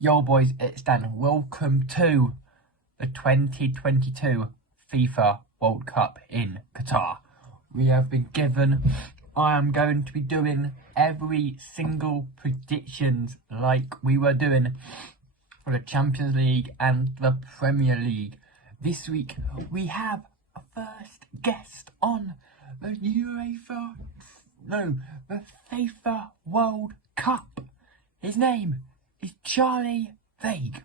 Yo boys, it's Dan. Welcome to the 2022 FIFA World Cup in Qatar. I am going to be doing every single predictions like we were doing for the Champions League and the Premier League. This week we have a first guest on the the FIFA World Cup. His name is Charlie Vague.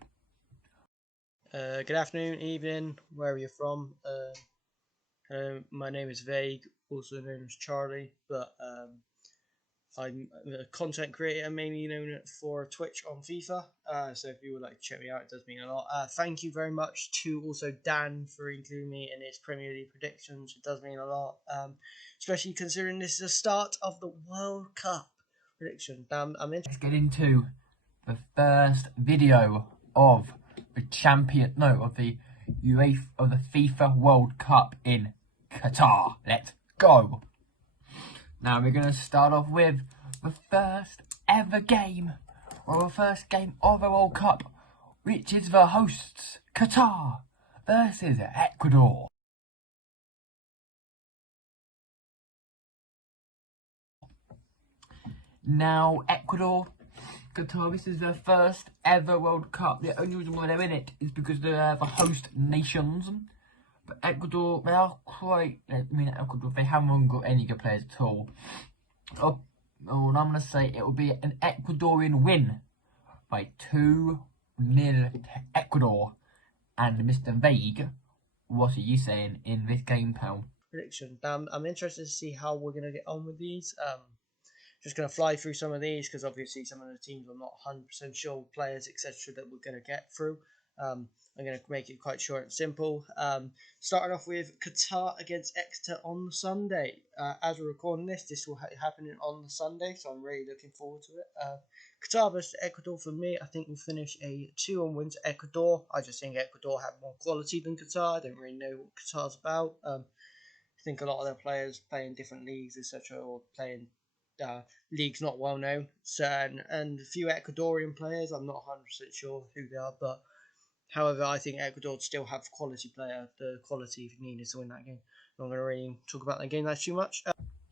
Good afternoon, evening, wherever you're from. My name is Vague, also known as Charlie, but I'm a content creator, mainly known for Twitch on FIFA. So if you would like to check me out, it does mean a lot. Thank you very much to also Dan for including me in his Premier League predictions. It does mean a lot, especially considering this is the start of the World Cup prediction. I'm interested. Let's get into the first video of the FIFA World Cup in Qatar. Let's go. Now we're going to start off with the first ever game, or the first game of the World Cup, which is the hosts, Qatar versus Ecuador. Now Qatar, this is their first ever World Cup. The only reason why they're in it is because they're the host nations. But Ecuador, they haven't got any good players at all. I'm going to say it will be an Ecuadorian win by 2-0 to Ecuador. And Mr. Vague, what are you saying in this game, pal? Prediction. I'm interested to see how we're going to get on with these. Just going to fly through some of these because obviously some of the teams I'm not 100% sure, players, etc., that we're going to get through. I'm going to make it quite short and simple. Starting off with Qatar against Exeter on the Sunday. As we're recording this will happen on the Sunday, so I'm really looking forward to it. Qatar versus Ecuador, for me, I think we'll finish a 2-1 win to Ecuador. I just think Ecuador have more quality than Qatar. I don't really know what Qatar's about. I think a lot of their players play in different leagues, etc., or playing leagues not well known. And a few Ecuadorian players, I'm not 100% sure who they are, but however, I think Ecuador still have the quality needed to win that game. I'm not going to really talk about that game too much.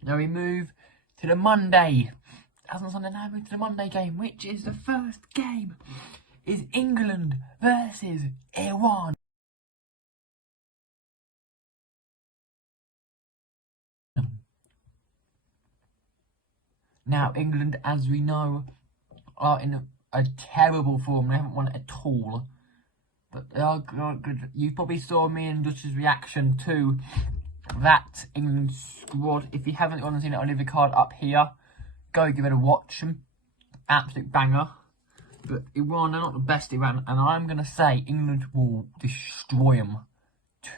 Now we move to the Monday. As on Sunday, now we move to the Monday game, which is the first game. Is England versus Iran. Now England, as we know, are in a terrible form. They haven't won it at all. But they are good. You probably saw me and Dutch's reaction to that England squad. If you haven't seen it, I'll leave the card up here. Go give it a watch. Absolute banger. But Iran, they're not the best Iran. And I'm going to say England will destroy them.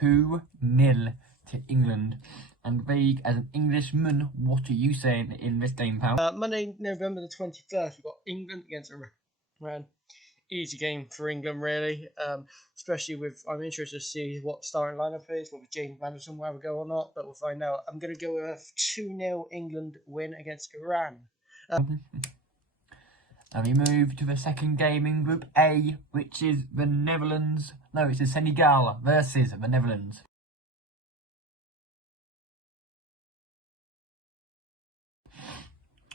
2-0 to England. And Vague, as an Englishman, what are you saying in this game, pal? Monday, November the 21st, we've got England against Iran. Easy game for England, really. Especially with, I'm interested to see what starting lineup is, whether James Madison will ever go or not, but we'll find out. I'm going to go with a 2-0 England win against Iran. And we move to the second game in Group A, which is the Netherlands. No, it's Senegal versus the Netherlands.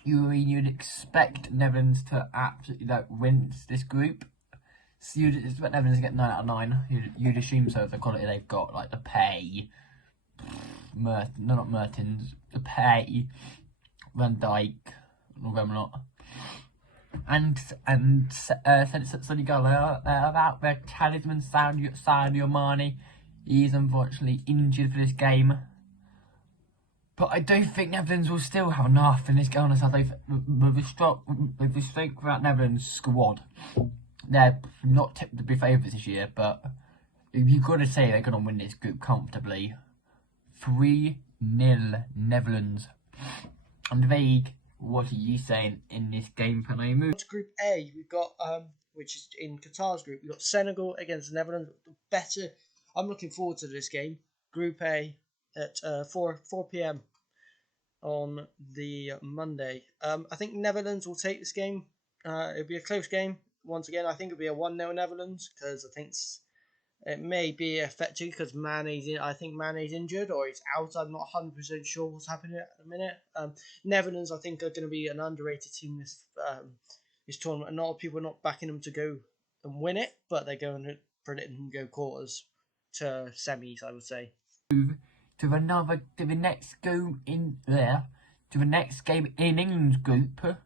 You'd expect Netherlands to absolutely win this group. So you'd expect Netherlands to get 9 out of 9. You'd assume so with the quality they've got, like the pay, not Mertens, the pay, Van Dijk, not. And Senegal, about their talisman Sadio Mane. He is unfortunately injured for this game. But I do think Netherlands will still have enough in this game. With the strength of that Netherlands squad, they're not tipped to be favourites this year, but you've got to say they're going to win this group comfortably. 3-0 Netherlands. And Vague, what are you saying in this game? Can I move to Group A? We've got, which is in Qatar's group, we've got Senegal against the Netherlands. I'm looking forward to this game. Group A at 4 p.m. on the Monday. I think Netherlands will take this game. It'll be a close game. once again, I think it'll be a 1-0 Netherlands, because I think it may be affected because I think Mane's injured or he's out. I'm not 100% sure what's happening at the minute. Netherlands, I think, are going to be an underrated team this tournament. A lot of people are not backing them to go and win it, but they're going to predict them to go quarters to semis, I would say. To the next game in England's group,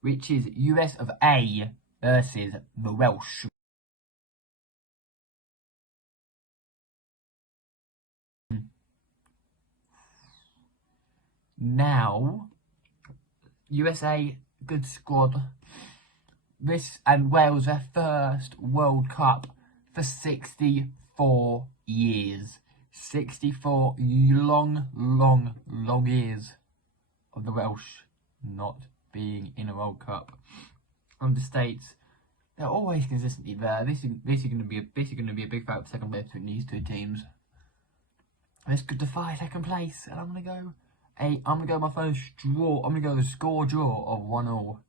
which is US of A versus the Welsh. Now, USA, good squad. This and Wales, their first World Cup for 64 years. 64 long years of the Welsh not being in a World Cup. And the States, they're always consistently there. This is going to be a big fight for second place between these two teams. This could defy second place, and I'm gonna go my first draw. I'm gonna go the score draw of 1-1.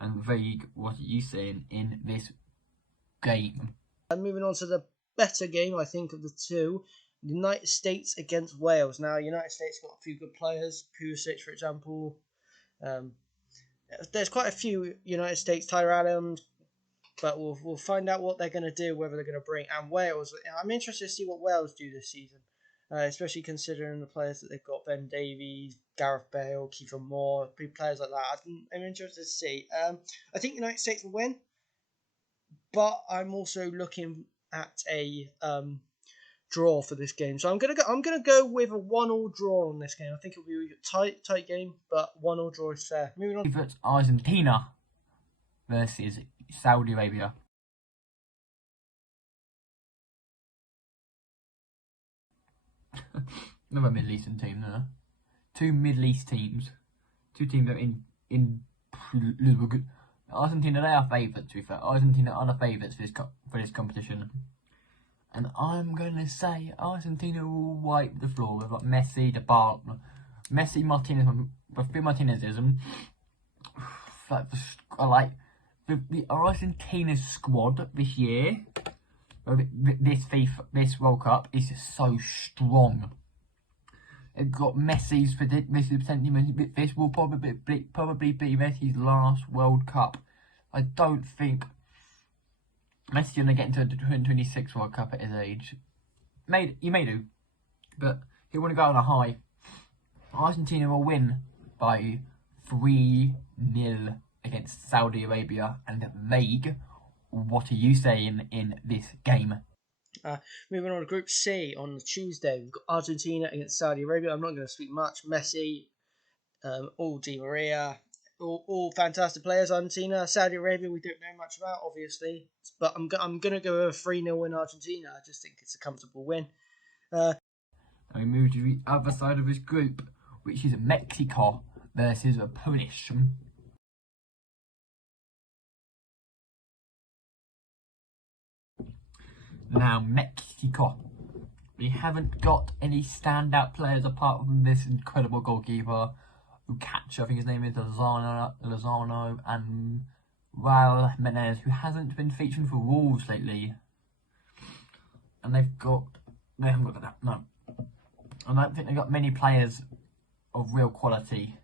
And Vague, what are you saying in this game? And moving on to the better game, I think, of the two, United States against Wales. Now, United States got a few good players, Pulisic, for example. There's quite a few United States, Tyler Adams, but we'll find out what they're going to do, whether they're going to bring. And Wales, I'm interested to see what Wales do this season. Especially considering the players that they've got, Ben Davies, Gareth Bale, Kiefer Moore, big players like that. I'm interested to see. I think United States will win, but I'm also looking at a draw for this game. So I'm gonna go with a 1-1 draw on this game. I think it'll be a tight game, but 1-1 draw is fair. Moving on. It's Argentina versus Saudi Arabia. Another Middle Eastern team there. Two Middle East teams. Two teams that are in Argentina, they are favourites, to be fair. Argentina are the favourites for this competition. And I'm going to say Argentina will wipe the floor with like Messi, Messi, Martinez, with Martinezism. The Argentina squad this year, this World Cup is so strong. It got Messi's potentially. This will probably be Messi's last World Cup. I don't think Messi's gonna get into a 2026 World Cup at his age. He may do, but he want to go on a high. Argentina will win by 3-0 against Saudi Arabia. And Vague, what are you saying in this game? Moving on to Group C on Tuesday, we've got Argentina against Saudi Arabia. I'm not going to speak much. Messi, all Di Maria, all fantastic players. Argentina, Saudi Arabia, we don't know much about, obviously, but I'm going to go with a 3-0 win Argentina. I just think it's a comfortable win. And we move to the other side of this group, which is Mexico versus Polish. Now, Mexico. We haven't got any standout players apart from this incredible goalkeeper who catcher, I think his name is Lozano, and Raul Jimenez, who hasn't been featuring for Wolves lately. And they haven't got that, no. I don't think they've got many players of real quality.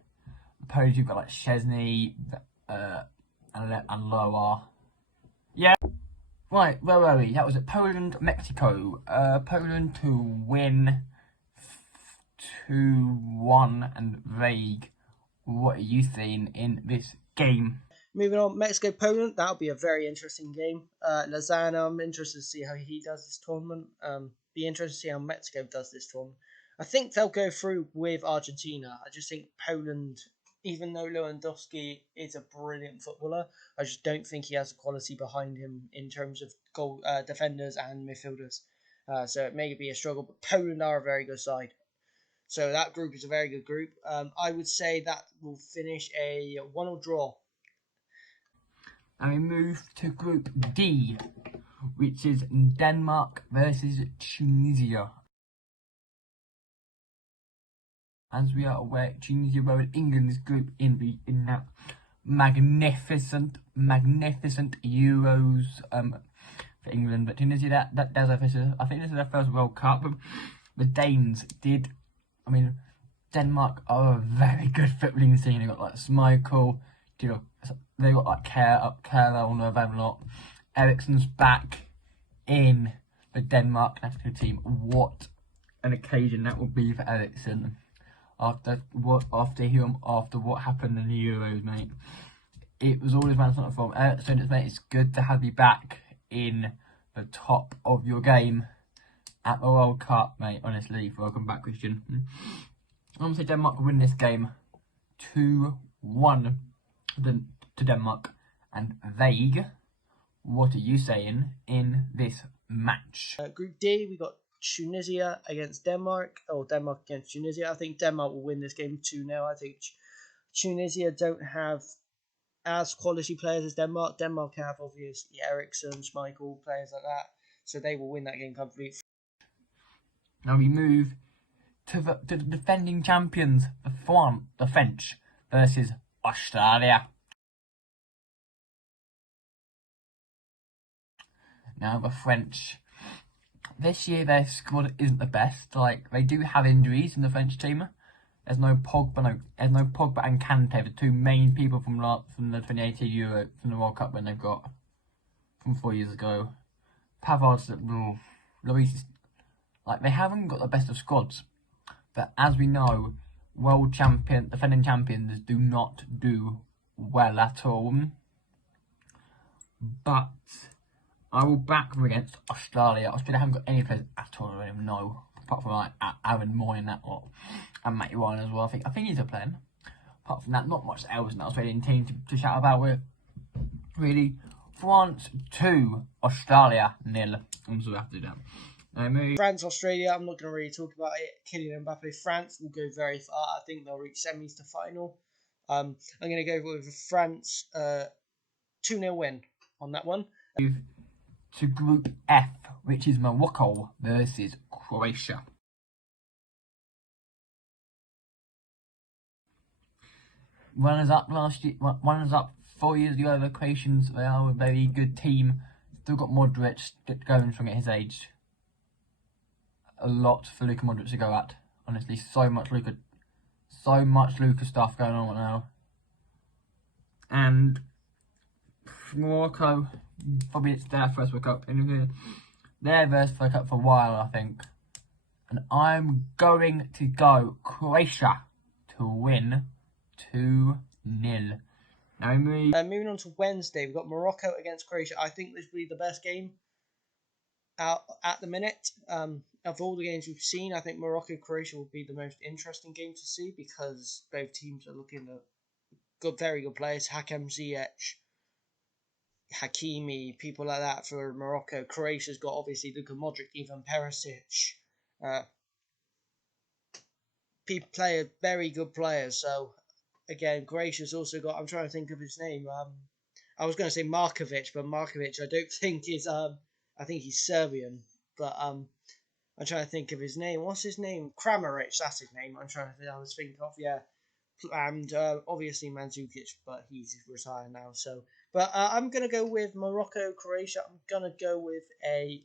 Polish, you've got like Szczesny and Loa. Yeah. Right, where were we? That was at Poland, Mexico. Poland to win 2-1, and Vague, what are you seeing in this game? Moving on, Mexico, Poland, that'll be a very interesting game. Lozano, I'm interested to see how he does this tournament. Be interested to see how Mexico does this tournament. I think they'll go through with Argentina. I just think Poland, even though Lewandowski is a brilliant footballer, I just don't think he has the quality behind him in terms of goal defenders and midfielders. So it may be a struggle, but Poland are a very good side. So that group is a very good group. I would say that will finish a 1-1 draw. And we move to Group D, which is Denmark versus Tunisia. As we are aware, Tunisia were in England's group in that magnificent Euros for England. But Tunisia, that's official. I think this is their first World Cup. The Danes did. I mean, Denmark are a very good footballing team. They got like Schmeichel. They got like Kjær on the lot. Eriksen's back in the Denmark national team. What an occasion that would be for Eriksen after what happened in the Euros, mate. It was always man something from Eriksen. Mate, it's good to have you back in the top of your game at the World Cup, mate. Honestly, welcome back, Christian. I'm gonna say Denmark will win this game 2-1 to Denmark. And Vague, what are you saying in this match? Group D, we got Tunisia against Denmark, or Denmark against Tunisia. I think Denmark will win this game 2-0. I think Tunisia don't have as quality players as Denmark. Denmark have obviously Eriksen, Schmeichel, players like that, so they will win that game comfortably. Now we move to the defending champions, the French versus Australia. Now the French, this year their squad isn't the best. Like, they do have injuries in the French team. There's no Pogba and Kante, the two main people from the 2018 Euro, from the World Cup when they've got from 4 years ago. Pavard's Luis, like, they haven't got the best of squads. But as we know, defending champions do not do well at all. But I will back them against Australia. Australia haven't got any players at all, I don't even know. Apart from like Aaron Moy and that lot. And Matty Ryan as well. I think he's a playing. Apart from that, not much else in that Australian team to shout about with. Really. France 2, Australia 0. I'm so have to do that. France, Australia, I'm not going to really talk about it. Kylian Mbappe, France will go very far. I think they'll reach semis to final. I'm going to go with France 2-0 win on that one. To Group F, which is Morocco versus Croatia. Runners up 4 years ago. The Croatians, they are a very good team. Still got Modric going from at his age. A lot for Luka Modric to go at. Honestly, so much Luka stuff going on right now. And Morocco, probably it's their first World Cup. Their first World Cup for a while, I think. And I'm going to go Croatia to win 2-0. Now moving on to Wednesday, we've got Morocco against Croatia. I think this will be the best game out at the minute. Of all the games we've seen, I think Morocco-Croatia will be the most interesting game to see because both teams are looking at very good players. Hakim Ziyech, Hakimi, people like that for Morocco. Croatia's got obviously Luka Modric, Ivan Perisic. Very good players. So again, Croatia's also got. I'm trying to think of his name. I was going to say Markovic, but Markovic I don't think is. I think he's Serbian, but I'm trying to think of his name. What's his name? Kramaric. That's his name. I was thinking of, yeah. And obviously Mandzukic, but he's retired now. So, but I'm gonna go with Morocco, Croatia. I'm gonna go with a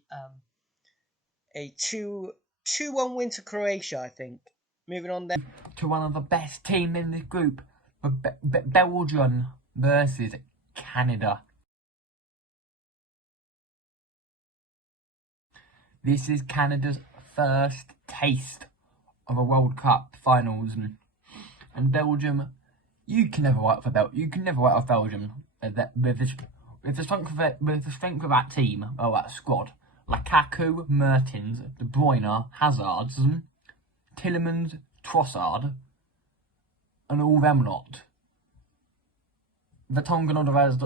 2-1 win to Croatia. I think. Moving on then to one of the best teams in this group, Belgium versus Canada. This is Canada's first taste of a World Cup finals, and Belgium, you can never write off Belgium with the strength of that team or that squad. Lukaku, Mertens, De Bruyne, Hazard, Tielemans, Trossard, and all them lot. The Tongan or the others,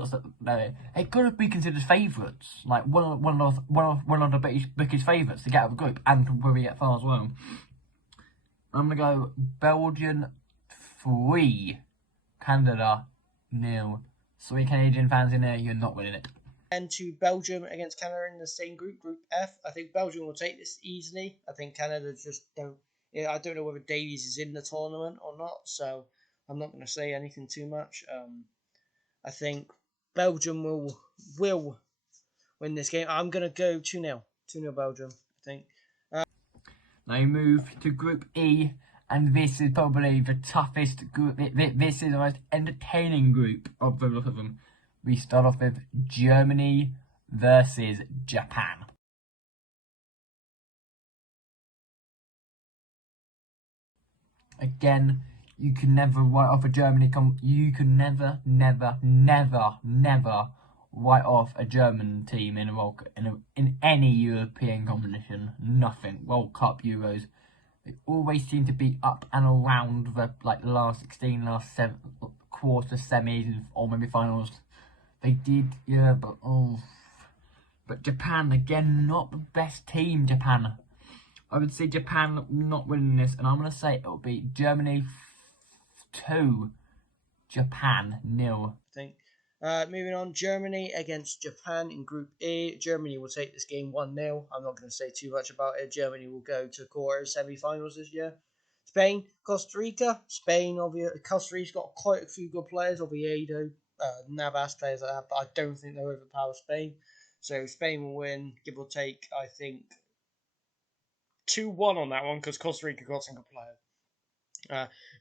they could be considered favourites, like one of the biggest favourites to get out of the group and to probably get far as well. I'm gonna go Belgium 3, Canada 0. Sorry, Canadian fans in there, you're not winning it. And to Belgium against Canada in the same group, Group F. I think Belgium will take this easily. I think Canada just don't. I don't know whether Davies is in the tournament or not, so I'm not going to say anything too much. I think Belgium will win this game. I'm going to go 2-0. 2-0 Belgium, I think. Now we move to Group E, and this is probably the toughest group. This is the most entertaining group of the lot of them. We start off with Germany versus Japan. Again, you can never write off a Germany. You can never write off a German team in any European competition. Nothing. World Cup, Euros. They always seem to be up and around the last 16, last 7 quarter semis or maybe finals. They did, yeah, but Japan again, not the best team. Japan. I would say Japan not winning this, and I'm going to say it will be Germany 2, Japan 0. I think. Moving on, Germany against Japan in Group A. Germany will take this game 1-0. I'm not going to say too much about it. Germany will go to quarters, semi-finals this year. Spain, Costa Rica. Spain, obviously, Costa Rica's got quite a few good players. Oviedo, Navas, players like that, but I don't think they'll overpower Spain. So Spain will win, give or take, I think, 2-1 on that one, because Costa Rica got some good players.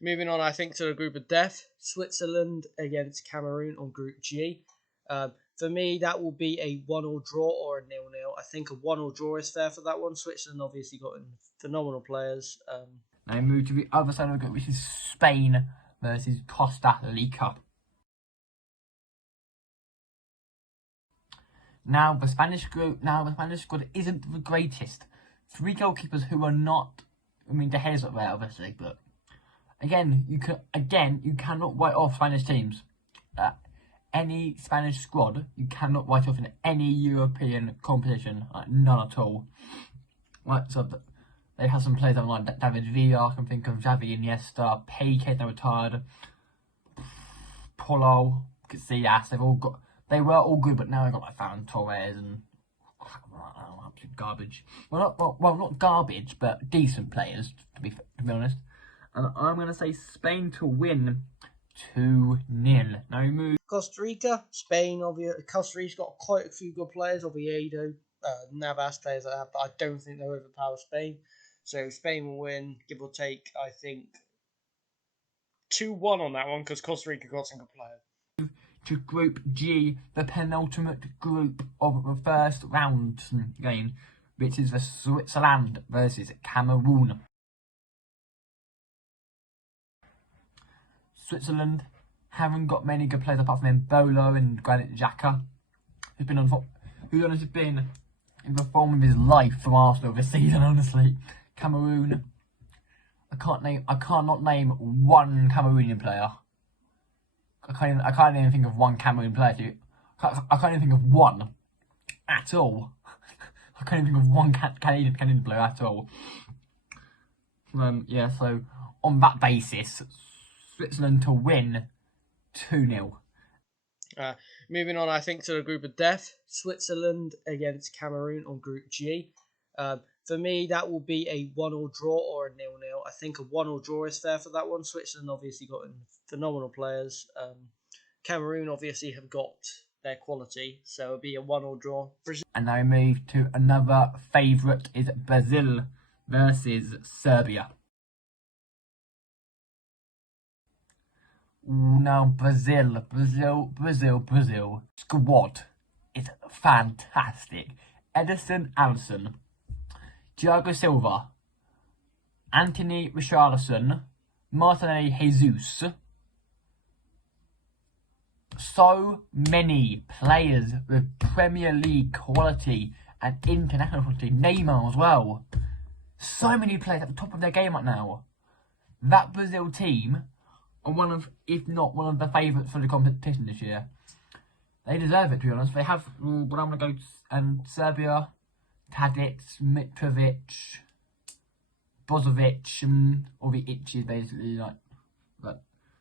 Moving on, I think, to the group of death. Switzerland against Cameroon on Group G. For me, that will be a 1-1 draw or a 0-0. I think a 1-1 draw is fair for that one. Switzerland obviously got phenomenal players. Now move to the other side of the group, which is Spain versus Costa Rica. Now the Spanish squad isn't the greatest. 3 goalkeepers who are not. I mean, De Gea's not there, obviously, but again, you cannot write off Spanish teams. Any Spanish squad, you cannot write off in any European competition, none at all. So they have some players like David Villa. I can think of Xavi, Iniesta, Piqué, they retired. Polo, Casillas. They were all good, but now they've got Ferran Torres and absolute garbage. Well, not garbage, but decent players, to be honest. And I'm going to say Spain to win 2-0. Now we move. Costa Rica, Spain, obviously. Costa Rica's got quite a few good players. Oviedo, Navas, players like that, but I don't think they'll overpower Spain. So Spain will win, give or take, I think, 2-1 on that one, because Costa Rica got some good players. To Group G, the penultimate group of the first round game, which is the Switzerland versus Cameroon. Switzerland haven't got many good players apart from Mbolo and Granit Xhaka, who's honestly been in the form of his life from Arsenal this season. Honestly, Cameroon, I cannot name one Cameroonian player. I can't even think of one Cameroon player. I can't even think of one at all. I can't even think of one Canadian player at all. Yeah, so on that basis, Switzerland to win 2-0. Moving on, I think, to the group of death. Switzerland against Cameroon on Group G. For me, that will be a 1-1 draw or a 0-0. I think a 1-1 draw is fair for that one. Switzerland obviously got phenomenal players. Cameroon obviously have got their quality, so it'll be a 1-1 draw. And now we move to another favourite, is Brazil versus Serbia. Now Brazil squad is fantastic. Ederson, Alisson, Thiago Silva, Anthony Richarlison, Martinelli, Jesus. So many players with Premier League quality and international quality. Neymar as well. So many players at the top of their game right now. That Brazil team are one of, if not one of the favourites for the competition this year. They deserve it, to be honest. They have, but I'm going to go Serbia, Tadic, Mitrovic, Brozovic, all the itches basically.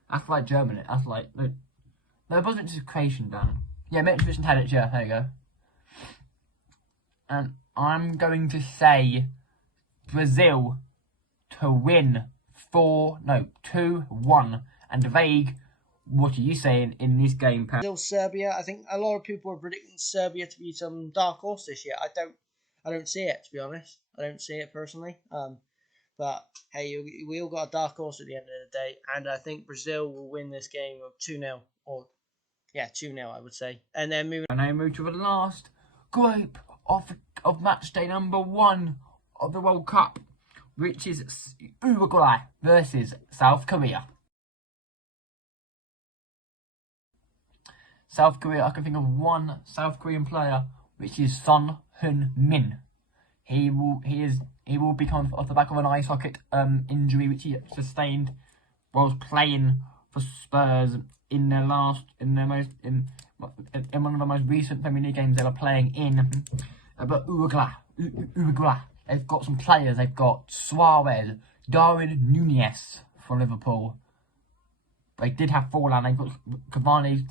That's like Germany. That's like, no, Brozovic is Croatian, Dan. Yeah, Mitrovic and Tadic, yeah, there you go. And I'm going to say Brazil to win 2-1. And Vague what are you saying in this game, Pat? Still Serbia. I think a lot of people are predicting Serbia to be some dark horse this year. I don't see it, to be honest. I don't see it personally. But hey, we all got a dark horse at the end of the day, and I think Brazil will win this game of 2-0, or 2-0, I would say. And then moving. And I move to the last group of match day number 1 of the World Cup, which is Uruguay versus South Korea. South Korea, I can think of one South Korean player, which is Son Heung-min. He will be coming off the back of an eye socket injury which he sustained whilst playing for Spurs in one of the most recent Premier League games they were playing in. But Uruguay, they've got some players. They've got Suarez, Darwin Núñez for Liverpool. They did have Forlan. They've got Cavani.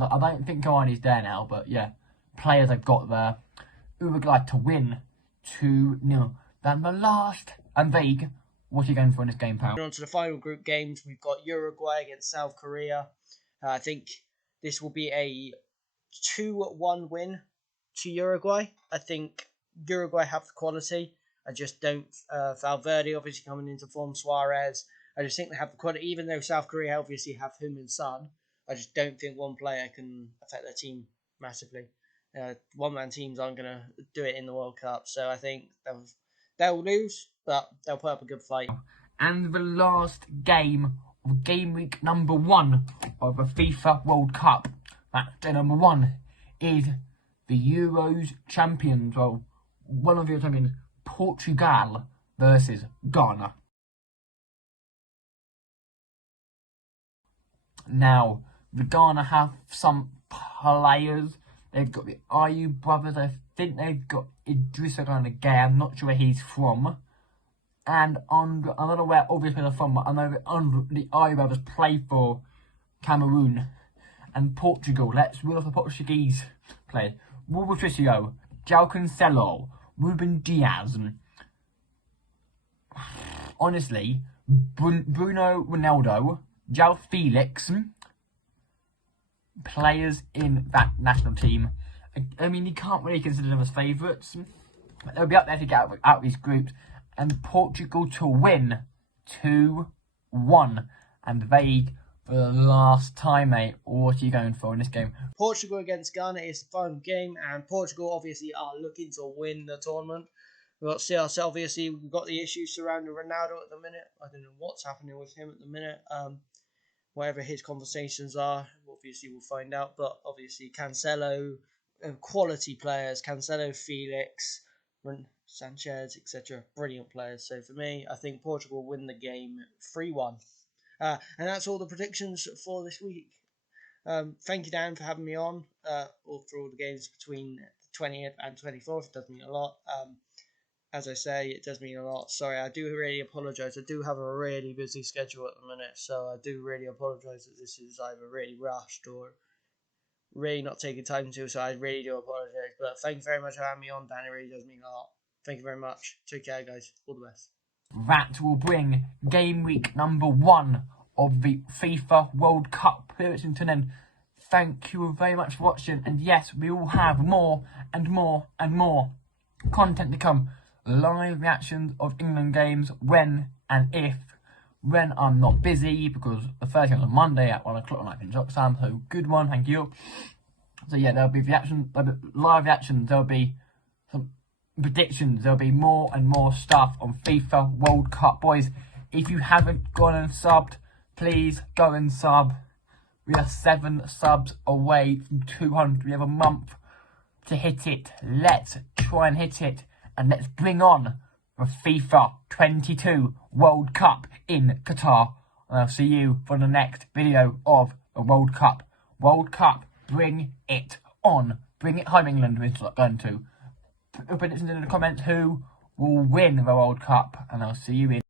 I don't think Cavani's there now, but yeah, players they've got there. Uruguay to win 2-0. Then the last and vague. What are you going for in this game, pal? On to the final group games, we've got Uruguay against South Korea. I think this will be a 2-1 win to Uruguay. I think Uruguay have the quality. I just don't. Valverde obviously coming into form, Suarez. I just think they have the quality, even though South Korea obviously have him and Son. I just don't think one player can affect their team massively. One-man teams aren't going to do it in the World Cup, so I think they'll lose, but they'll put up a good fight. And the last game of game week number 1 of the FIFA World Cup, match day number 1, is the Euros champions, well, one of your champions, Portugal versus Ghana. Now, the Ghana have some players. They've got the Ayew brothers. I think they've got Idrissa Gana Gueye. I'm not sure where he's from. And I'm not aware obviously they're from, but I know that the Ayew brothers play for Cameroon and Portugal. Let's reel off the Portuguese players. Rui Patricio, João Cancelo, Ruben Diaz. Honestly, Bruno Ronaldo, João Felix, players in that national team. I mean, you can't really consider them as favourites. They'll be up there to get out of these groups. And Portugal to win 2-1. And vague for the last time, mate. What are you going for in this game? Portugal against Ghana is the final game, and Portugal obviously are looking to win the tournament. We've got to see ourselves, obviously, we've got the issues surrounding Ronaldo at the minute. I don't know what's happening with him at the minute. Whatever his conversations are, obviously we'll find out. But obviously Cancelo, quality players, Cancelo, Felix, Sanchez, etc. Brilliant players. So for me, I think Portugal win the game 3-1. And that's all the predictions for this week. Thank you, Dan, for having me on for all the games between the 20th and 24th. It does mean a lot. As I say, it does mean a lot. Sorry, I do really apologise. I do have a really busy schedule at the minute, so I do really apologise that this is either really rushed or really not taking time to, so I really do apologise. But thank you very much for having me on, Dan. It really does mean a lot. Thank you very much. Take care, guys. All the best. That will bring game week number 1 of the FIFA World Cup period to an end. Thank you very much for watching, and yes, we will have more and more and more content to come. Live reactions of England games when and if when I'm not busy, because the first game is on Monday at 1 o'clock night in Joxham, so good one, thank you. So yeah, there'll be live reactions, there'll be some predictions, there'll be more and more stuff on FIFA World Cup. Boys, if you haven't gone and subbed, please go and sub. We are 7 subs away from 200. We have a month to hit it. Let's try and hit it. And let's bring on the FIFA 22 World Cup in Qatar. And I'll see you for the next video of the World Cup. World Cup, bring it on. Bring it home, England. We're not going to. Put it in the comments who will win the World Cup. And I'll see you in